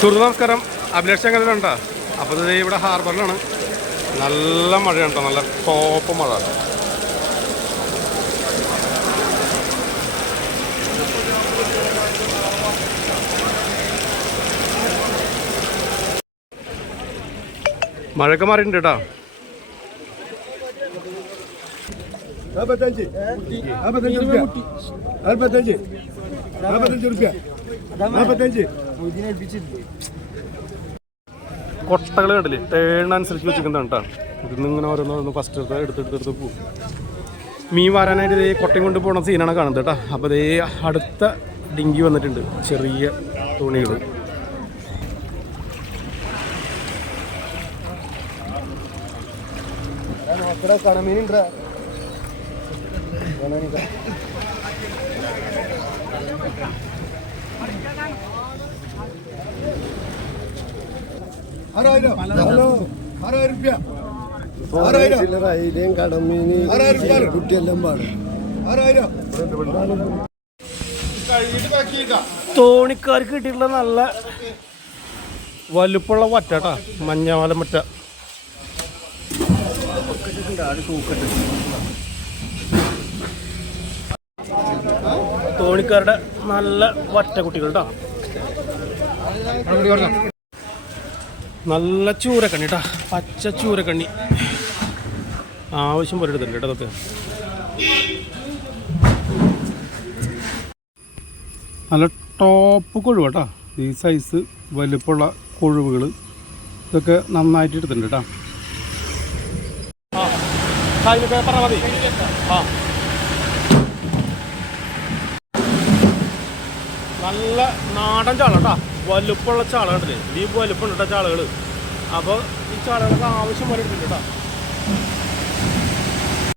സുഹൃത്ത് നമസ്കാരം, അഭിലാഷ് ചങ്ങലുണ്ടോ? അപ്പോൾ ഇത് ഇവിടെ ഹാർബറിലാണ്. നല്ല മഴയാണ് കേട്ടോ, നല്ല ടോപ്പ് മഴ. മഴയൊക്കെ മാറിയിട്ടുണ്ട് കേട്ടോ. കൊട്ടകൾ കണ്ടില്ലേ, ടേൺ അനുസരിച്ച് വെച്ചിരിക്കുന്നതാണ് കേട്ടോ. ഇതിൽ നിന്ന് ഇങ്ങനെ ഓരോന്ന് ഫസ്റ്റ് എടുത്തെടുത്ത് പോകും. മീൻ വരാനായിട്ട് ഇതേ കൊട്ടയും കൊണ്ട് പോകുന്ന സീനാണ് കാണുന്നത് കേട്ടോ. അപ്പോൾ ഇതേ അടുത്ത ഡിങ്കി വന്നിട്ടുണ്ട്, ചെറിയ തോണികൾ. കണമീനുണ്ട്. തോണിക്കാർക്ക് കിട്ടിയിട്ടുള്ള നല്ല വലുപ്പുള്ള വറ്റാട്ടാ, മഞ്ഞാമലം വറ്റ. തോണിക്കാരുടെ നല്ല വറ്റ കുട്ടികൾ കേട്ടോ. നല്ല ചൂരക്കണ്ണി കേട്ടോ, പച്ച ചൂരക്കണ്ണി ആവശ്യം പോലെ എടുത്തിട്ടുണ്ട് കേട്ടോ. അതൊക്കെ നല്ല ടോപ്പ് കൊഴുവ കേട്ടോ. ഈ സൈസ് വലുപ്പമുള്ള കൊഴുവുകൾ ഇതൊക്കെ നന്നായിട്ട് എടുത്തിട്ടുണ്ട് കേട്ടോ. പറഞ്ഞാൽ മതി. നല്ല നാടൻ ചാള കേട്ടോ, വലുപ്പമുള്ള ചാള കണ്ടില്ലേ. ഈ വലുപ്പമുണ്ട് കേട്ടോ ചാളകൾ. അപ്പോൾ ഈ ചാളകളൊക്കെ ആവശ്യം പോലെ എടുത്തിട്ടുണ്ട് കേട്ടോ.